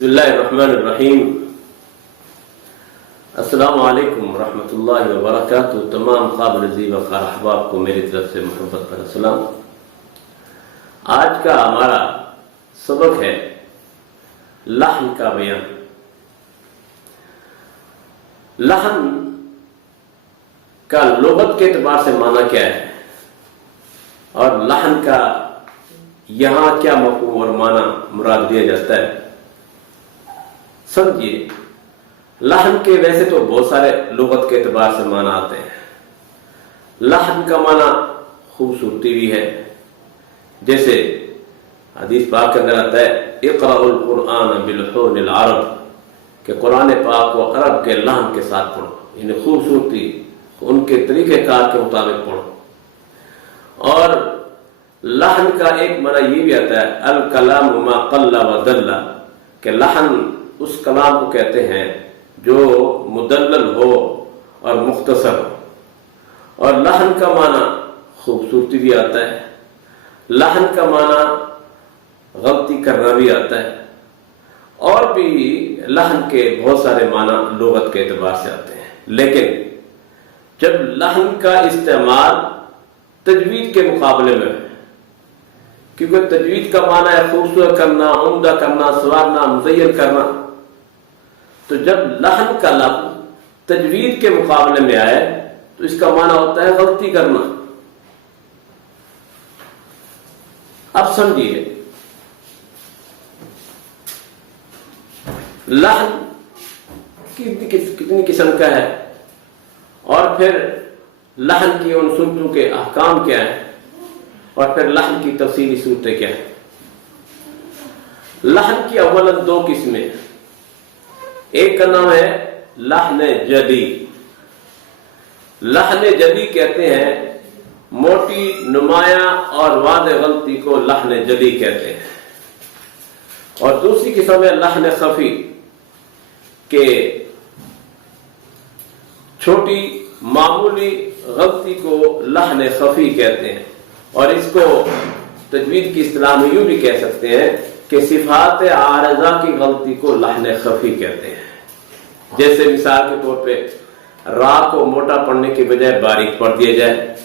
बिस्मिल्लाहिर्रहमानिर्रहीम। अस्सलामु अलैकुम रहमतुल्लाहि व बरकातुहू। तमाम काबिल ज़ी वक़ार अहबाब को मेरी तरफ से मोहब्बत भरा सलाम। आज का हमारा सबक है लहन का बयान। लहन का लुगत के एतबार से माना क्या है और लहन का यहाँ क्या मफ़हूम और माना मुराद दिया जाता है, समझिए। लहन के वैसे तो बहुत सारे लुगत के एतबार से माना आते हैं। लहन का माना खूबसूरती भी है, जैसे हदीस पाक के अंदर आता है इक़राउल कुरआन बिलहूनिल अरब, कि कुरान पाक को अरब के लहन के साथ पढ़ो, यानी खूबसूरती उनके तरीक़ेकार के मुताबिक पढ़ो। और लहन का एक माना ये भी आता है अल कलाम मा क़ल्ला व दल्ला, कि लहन उस कलाम को कहते हैं जो मुदल्लल हो और मुख्तसर हो। और लहन का माना खूबसूरती भी आता है, लहन का माना गलती करना भी आता है, और भी लहन के बहुत सारे माना लुगत के एतबार से आते हैं। लेकिन जब लहन का इस्तेमाल तजवीद के मुकाबले में है, क्योंकि तजवीद का माना है खूबसूरत करना, उम्दा करना, संवारना, मुज़य्यन करना, तो जब लहन का लफ्ज़ तजवीद के मुकाबले में आए तो इसका माना होता है गलती करना। अब समझिए, लहन कितनी किस्म का है और फिर लहन की उन सूरतों के अहकाम क्या है और फिर लहन की तफसीली सूरतें क्या है। लहन की अव्वलन दो किस्में, एक का नाम है लहन जली। लहन जली कहते हैं मोटी, नुमाया और वादे गलती को लहन जली कहते हैं। और दूसरी किस्म है लहन खफी, के छोटी मामूली गलती को लहन खफी कहते हैं। और इसको तजवीद की इस्तिलाह में यूं भी कह सकते हैं कि सिफात आरज़ा की गलती को लहन खफी कहते हैं। जैसे मिसाल के तौर पे रा को मोटा पढ़ने के बजाय बारीक पढ़ दिया जाए,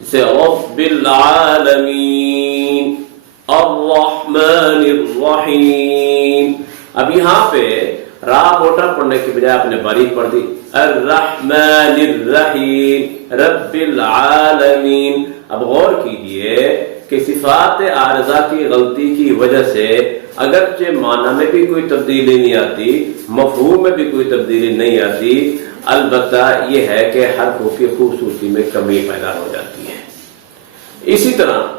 जैसे रब्बिल आलमीन अर्रहमानिर रहीम। अब यहाँ पे रा मोटा पढ़ने के बजाय आपने बारीक पढ़ दी अर्रहमानिर रहीम रब्बिल आलमीन। अब गौर कीजिए कि सिफात आरज़ा की गलती की वजह से अगरचे माना में भी कोई तब्दीली नहीं आती, मफ़हूम में भी कोई तब्दीली नहीं आती, अलबत्ता यह है कि हरफ़ों की खूबसूरती में कमी पैदा हो जाती है। इसी तरह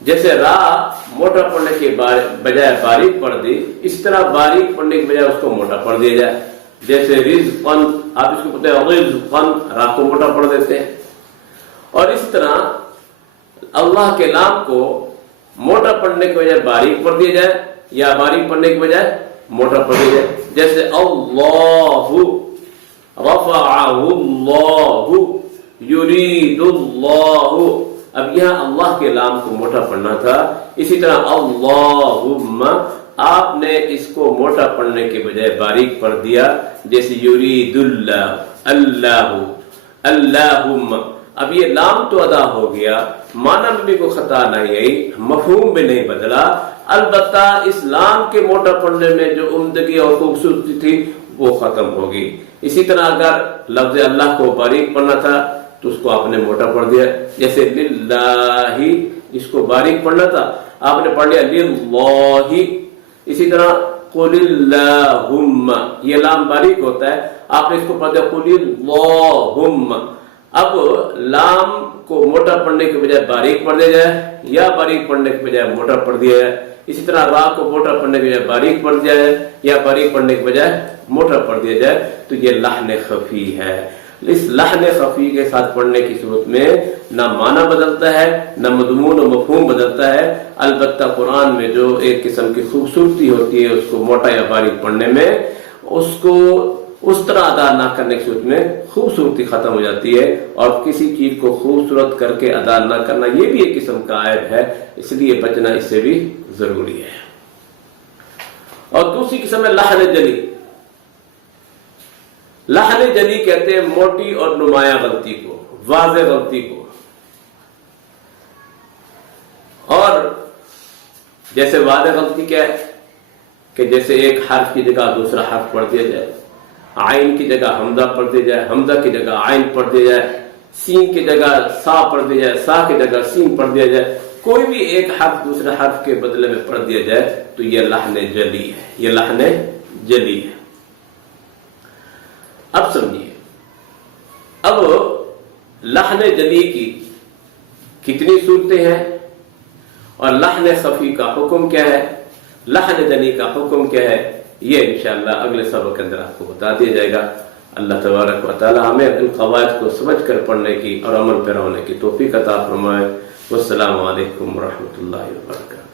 जैसे रा मोटा पढ़ने के बजाय बारीक पढ़ दी, इस तरह बारीक पढ़ने के बजाय उसको मोटा पढ़ दिया जाए। जैसे रिज़्क़न, आप इसको पता है रिज़्क़न, रा को मोटा पढ़ देते हैं। और इस तरह अल्लाह के नाम को मोटा पढ़ने के बजाय बारीक पढ़ दिया जाए या बारीक पढ़ने के बजाय मोटा पढ़ दिया जाए। जैसे अल्लाहु रफ़अहुल्लाहु युरीदुल्लाहु। अब यहाँ अल्लाह के नाम को मोटा पढ़ना था, इसी तरह अल्लाहुम्मा आपने इसको मोटा पढ़ने के बजाय बारीक पढ़ दिया, जैसे युरीदुल्लाह अल्लाहु अल्लाहुम्मा। अब ये नाम तो अदा हो गया, माना में भी कोई खता नहीं आई, मफहूम भी नहीं बदला, अलबत्ता इस नाम के मोटा पढ़ने में जो उम्दगी और खूबसूरती थी वो खत्म होगी। इसी तरह अगर लफ्ज अल्लाह को बारीक पढ़ना था तो उसको आपने मोटा पढ़ दिया, जैसे लिल्लाही, इसको बारीक पढ़ना था आपने पढ़ लिया लिल्लाही। इसी तरह कुलिल्लाहुम्मा, ये लाम बारीक होता है, आपने इसको पढ़ दिया कुलिल्लाहुम्मा। अब लाम को मोटा पढ़ने के बजाय बारीक पढ़ दिया जाए या बारीक पढ़ने के बजाय मोटा पढ़ दिया जाए। इसी तरह रा को मोटा पढ़ने के बजाय बारीक पढ़ दिया जाए या बारीक पढ़ने के बजाय मोटा पढ़ दिया जाए, तो ये लहन खफी है। इस लहन खफी के साथ पढ़ने की सूरत में ना माना बदलता है, ना मज़मून और मफ़हूम बदलता है, अलबत्ता कुरान में जो एक किस्म की खूबसूरती होती है उसको मोटा या बारीक पढ़ने में, उसको उस तरह अदा ना करने की सूरत में खूबसूरती खत्म हो जाती है। और किसी चीज को खूबसूरत करके अदा ना करना ये भी एक किस्म का ऐब है, इसलिए बचना इससे भी जरूरी है। اور دوسری قسم ہے لحن جلی. لحن جلی کہتے ہیں موٹی اور نمایاں غلطی کو، واضح غلطی کو. اور جیسے واضح غلطی کیا ہے کہ جیسے ایک حرف کی جگہ دوسرا حرف پڑھ دیا جائے، عین کی جگہ حمزہ پڑھ دیا جائے، حمزہ کی جگہ عین پڑھ دیا جائے، سین کی جگہ سا پڑھ دیا جائے، سا کی جگہ سین پڑھ دیا جائے، کوئی بھی ایک حرف دوسرے حرف کے بدلے میں پڑھ دیا جائے تو یہ لحن جلی ہے، یہ لحن جلی ہے. اب سمجھیے، اب لحن جلی کی کتنی صورتیں ہیں اور لحن خفی کا حکم کیا ہے، لحن جلی کا حکم کیا ہے، یہ انشاءاللہ اگلے سبق کے اندر آپ کو بتا دیا جائے گا. اللہ تبارک و تعالی ہمیں ان قواعد کو سمجھ کر پڑھنے کی اور عمل پر ہونے کی توفیق عطا فرمائے. والسلام علیکم ورحمۃ اللہ وبرکاتہ.